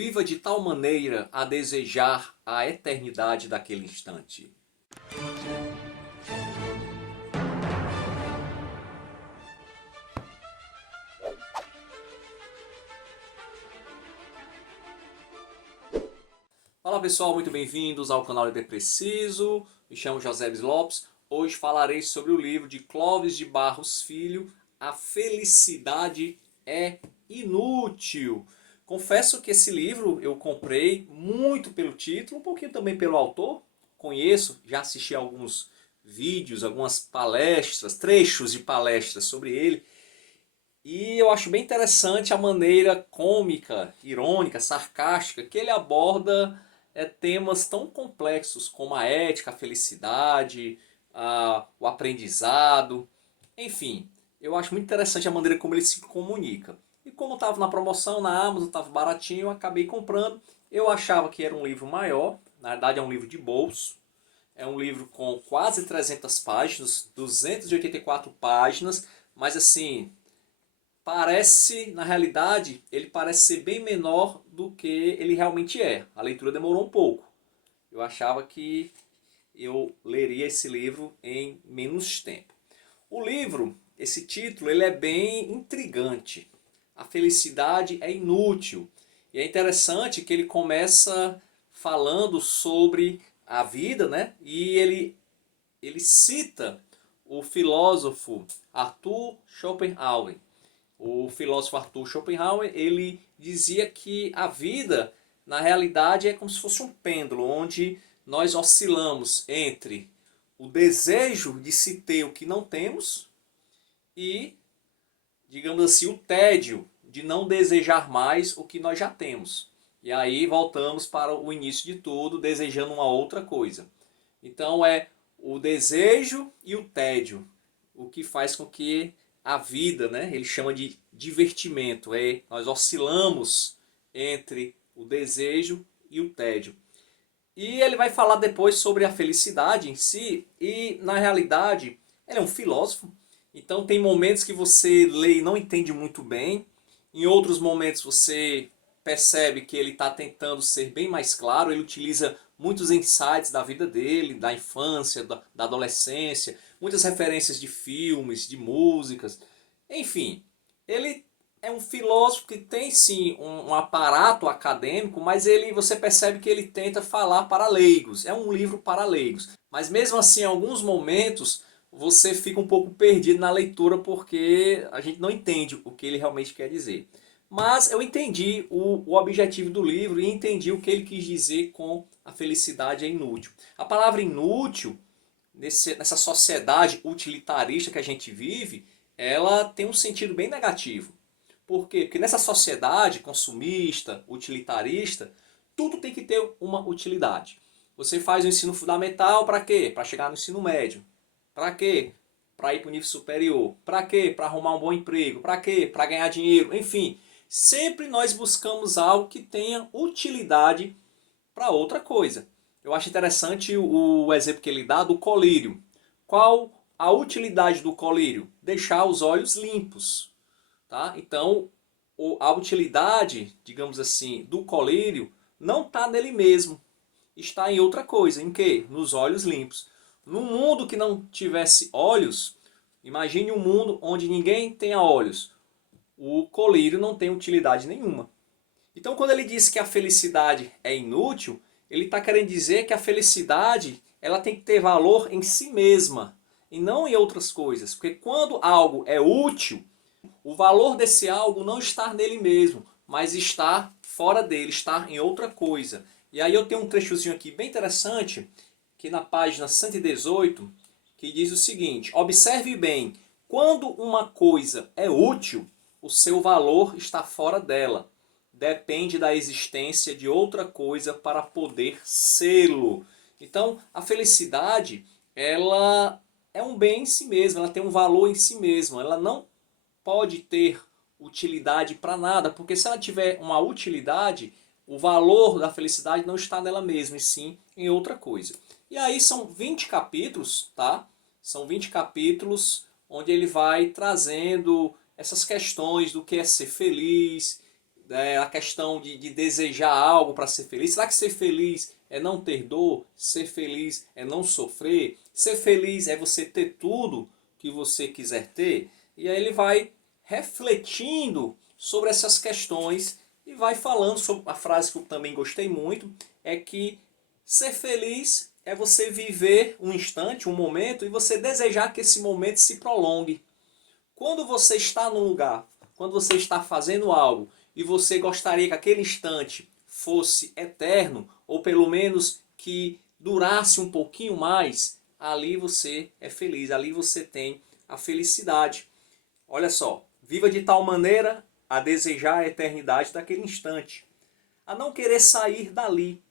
Viva de tal maneira a desejar a eternidade daquele instante. Fala pessoal, muito bem-vindos ao canal LB Preciso. Me chamo José Lopes. Hoje falarei sobre o livro de Clóvis de Barros Filho, A Felicidade é Inútil. Confesso que esse livro eu comprei muito pelo título, um pouquinho também pelo autor. Conheço, já assisti a alguns vídeos, algumas palestras, trechos de palestras sobre ele. E eu acho bem interessante a maneira cômica, irônica, sarcástica que ele aborda temas tão complexos como a ética, a felicidade, o aprendizado. Enfim, eu acho muito interessante a maneira como ele se comunica. E como estava na promoção na Amazon, estava baratinho, eu acabei comprando. Eu achava que era um livro maior, na verdade é um livro de bolso. É um livro com quase 300 páginas, 284 páginas, mas assim, parece, na realidade, ele parece ser bem menor do que ele realmente é. A leitura demorou um pouco. Eu achava que eu leria esse livro em menos tempo. O livro, esse título, ele é bem intrigante. A felicidade é inútil. E é interessante que ele começa falando sobre a vida, né? E ele cita o filósofo Arthur Schopenhauer. O filósofo Arthur Schopenhauer, ele dizia que a vida, na realidade, é como se fosse um pêndulo, onde nós oscilamos entre o desejo de se ter o que não temos e, digamos assim, o tédio de não desejar mais o que nós já temos. E aí voltamos para o início de tudo, desejando uma outra coisa. Então é o desejo e o tédio, o que faz com que a vida, né, ele chama de divertimento, nós oscilamos entre o desejo e o tédio. E ele vai falar depois sobre a felicidade em si, e na realidade ele é um filósofo, então tem momentos que você lê e não entende muito bem, em outros momentos você percebe que ele está tentando ser bem mais claro, ele utiliza muitos insights da vida dele, da infância, da adolescência, muitas referências de filmes, de músicas, enfim, ele é um filósofo que tem sim um aparato acadêmico, mas você percebe que ele tenta falar para leigos. É um livro para leigos. Mas mesmo assim, em alguns momentos, você fica um pouco perdido na leitura porque a gente não entende o que ele realmente quer dizer. Mas eu entendi o objetivo do livro e entendi o que ele quis dizer com a felicidade é inútil. A palavra inútil, nessa sociedade utilitarista que a gente vive, ela tem um sentido bem negativo. Por quê? Porque nessa sociedade consumista, utilitarista, tudo tem que ter uma utilidade. Você faz o ensino fundamental para quê? Para chegar no ensino médio. Para quê? Para ir para o nível superior. Para quê? Para arrumar um bom emprego. Para quê? Para ganhar dinheiro. Enfim, sempre nós buscamos algo que tenha utilidade para outra coisa. Eu acho interessante o exemplo que ele dá do colírio. Qual a utilidade do colírio? Deixar os olhos limpos. Tá? Então, a utilidade, digamos assim, do colírio não está nele mesmo. Está em outra coisa. Em que? Nos olhos limpos. Num mundo que não tivesse olhos, imagine um mundo onde ninguém tenha olhos. O colírio não tem utilidade nenhuma. Então, quando ele diz que a felicidade é inútil, ele está querendo dizer que a felicidade ela tem que ter valor em si mesma e não em outras coisas. Porque quando algo é útil, o valor desse algo não está nele mesmo, mas está fora dele, está em outra coisa. E aí eu tenho um trechozinho aqui bem interessante, que na página 118, que diz o seguinte: observe bem, quando uma coisa é útil, o seu valor está fora dela. Depende da existência de outra coisa para poder sê-lo. Então, a felicidade, ela é um bem em si mesma, ela tem um valor em si mesma. Ela não pode ter utilidade para nada, porque se ela tiver uma utilidade, o valor da felicidade não está nela mesma, e sim em outra coisa. E aí são 20 capítulos, tá? São 20 capítulos onde ele vai trazendo essas questões do que é ser feliz, a questão de desejar algo para ser feliz? Será que ser feliz é não ter dor? Ser feliz é não sofrer? Ser feliz é você ter tudo que você quiser ter? E aí ele vai refletindo sobre essas questões e vai falando sobre a frase que eu também gostei muito, é que ser feliz é você viver um instante, um momento, e você desejar que esse momento se prolongue. Quando você está num lugar, quando você está fazendo algo e você gostaria que aquele instante fosse eterno, ou pelo menos que durasse um pouquinho mais, ali você é feliz, ali você tem a felicidade. Olha só, viva de tal maneira a desejar a eternidade daquele instante, a não querer sair dali,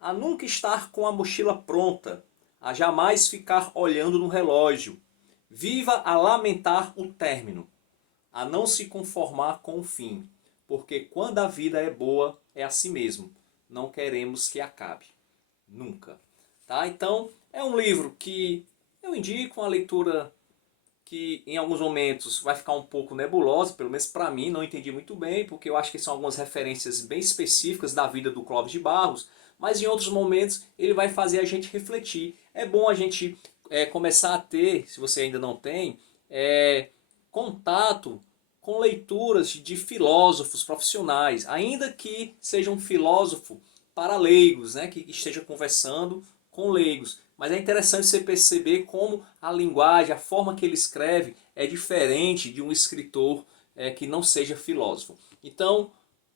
a nunca estar com a mochila pronta, a jamais ficar olhando no relógio. Viva a lamentar o término, a não se conformar com o fim, porque quando a vida é boa, é assim mesmo. Não queremos que acabe. Nunca. Tá? Então, é um livro que eu indico, uma leitura que em alguns momentos vai ficar um pouco nebulosa, pelo menos para mim, não entendi muito bem, porque eu acho que são algumas referências bem específicas da vida do Clóvis de Barros, mas em outros momentos ele vai fazer a gente refletir. É bom a gente começar a ter, se você ainda não tem, contato com leituras de filósofos profissionais, ainda que seja um filósofo para leigos, né, que esteja conversando com leigos. Mas é interessante você perceber como a linguagem, a forma que ele escreve é diferente de um escritor que não seja filósofo. Então,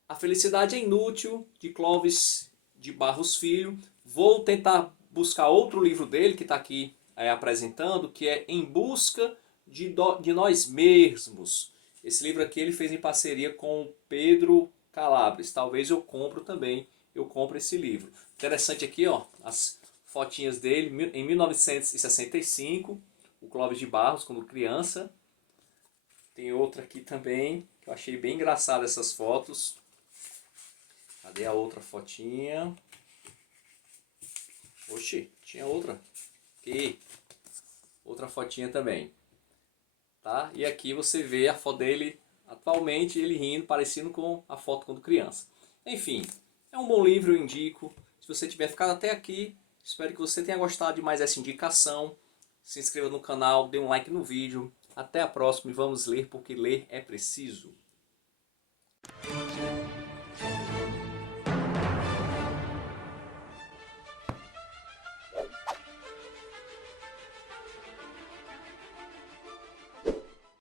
A Felicidade é Inútil, de Clóvis de Barros Filho. Vou tentar buscar outro livro dele que está aqui apresentando, que é Em Busca de Nós Mesmos. Esse livro aqui ele fez em parceria com o Pedro Calabres. Talvez eu compro também, eu compro esse livro. Interessante aqui, ó, as fotinhas dele em 1965, o Clóvis de Barros quando criança. Tem outra aqui também, que eu achei bem engraçada essas fotos. Cadê a outra fotinha? Oxi, tinha outra. Aqui. Outra fotinha também. Tá? E aqui você vê a foto dele atualmente, ele rindo, parecido com a foto quando criança. Enfim, é um bom livro, eu indico. Se você tiver ficado até aqui, espero que você tenha gostado de mais essa indicação. Se inscreva no canal, dê um like no vídeo. Até a próxima e vamos ler, porque ler é preciso.